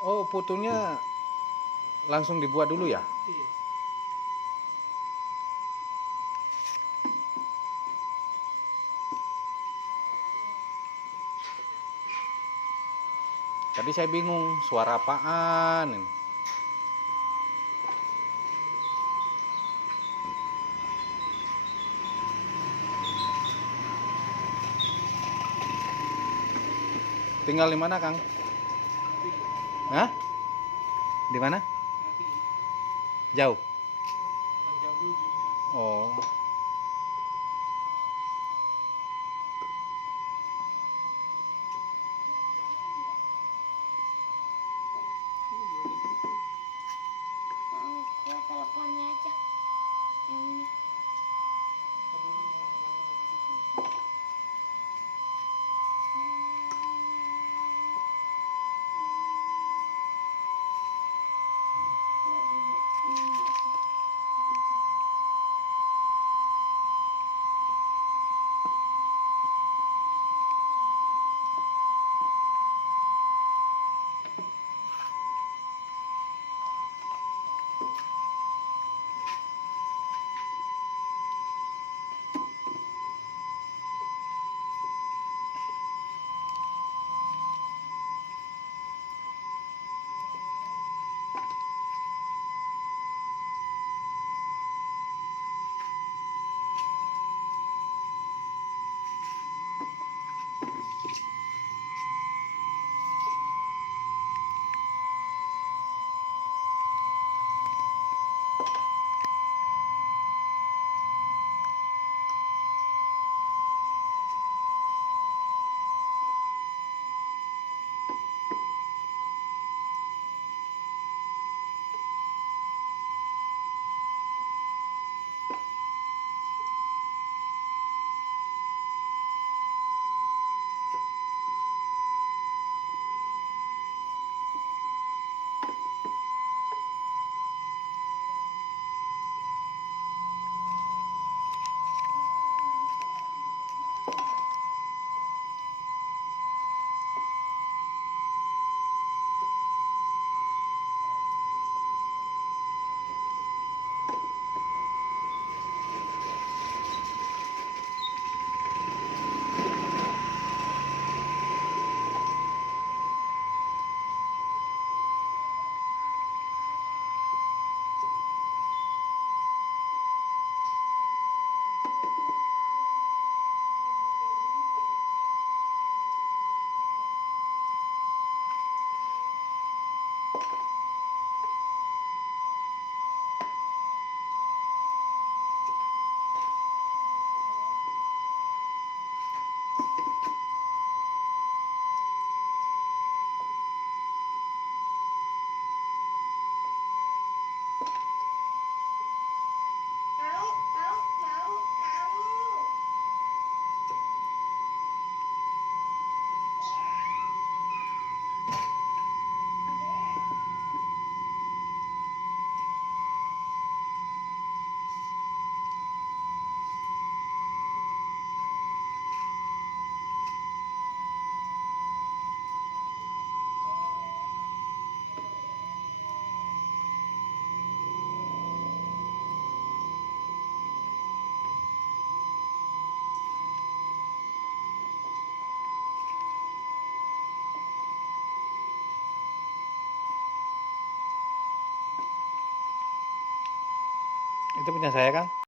Oh, putunya langsung dibuat dulu ya? Iya. Tadi saya bingung, suara apaan ini? Tinggal di mana, Kang? Nanti, Hah? Di mana? nanti Jauh. panjang ujungnya. Oh. Oh, 2000 tuh. Mau ke teleponnya aja. Yang ini. Kan dulu mau lagi di situ. Ini aja. Mau. Itu punya saya, Kang.